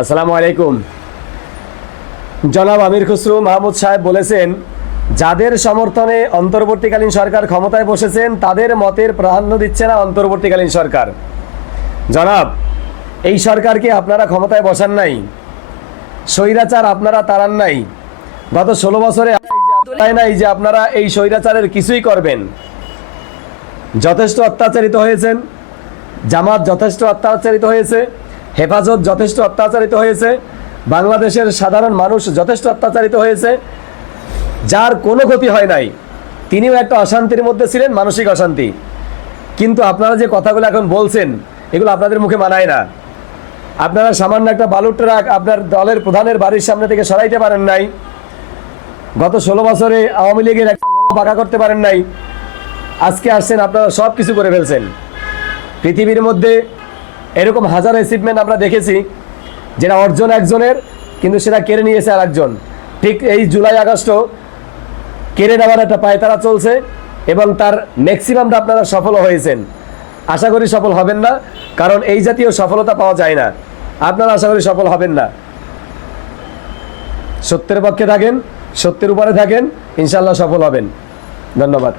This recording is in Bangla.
আসসালামু আলাইকুম। জনাব আমির খুসরু মাহমুদ সাহেব বলেছেন, যাদের সমর্থনে অন্তর্বর্তীকালীন সরকার ক্ষমতায় বসেছেন তাদের মতের প্রাধান্য দিচ্ছে না অন্তর্বর্তীকালীন সরকার। জনাব, এই সরকারকে আপনারা ক্ষমতায় বসান নাই, স্বৈরাচার আপনারা তাড়ান নাই। গত 16 বছরে নাই যে আপনারা এই স্বৈরাচারের কিছুই করবেন। যথেষ্ট অত্যাচারিত হয়েছেন, জামাত যথেষ্ট অত্যাচারিত হয়েছে, হেফাজত যথেষ্ট অত্যাচারিত হয়েছে, বাংলাদেশের সাধারণ মানুষ যথেষ্ট অত্যাচারিত হয়েছে। যার কোনো ক্ষতি হয় নাই, তিনিও একটা অশান্তির মধ্যে ছিলেন, মানসিক অশান্তি। কিন্তু আপনারা যে কথাগুলো এখন বলছেন, এগুলো আপনাদের মুখে মানায় না। আপনারা সামান্য একটা বালুর ট্রাক আপনার দলের প্রধানের বাড়ির সামনে থেকে সরাইতে পারেন নাই। গত 16 বছরে আওয়ামী লীগের একটা পাকা করতে পারেন নাই। আজকে আসছেন, আপনারা সব কিছু করে ফেলছেন। পৃথিবীর মধ্যে এরকম হাজার অ্যাচিভমেন্ট আমরা দেখেছি, যেটা অর্জন একজনের কিন্তু সেটা কেড়ে নিয়েছে আর একজন। ঠিক এই জুলাই আগস্টও কেড়ে নেওয়ার একটা পায়তারা চলছে এবং তার ম্যাক্সিমামটা আপনারা সফল হয়েছেন। আশা করি সফল হবেন না, কারণ এই জাতীয় সফলতা পাওয়া যায় না। আপনারা আশা করি সফল হবেন না। সত্যের পক্ষে থাকেন, সত্যের উপরে থাকেন, ইনশাল্লাহ সফল হবেন। ধন্যবাদ।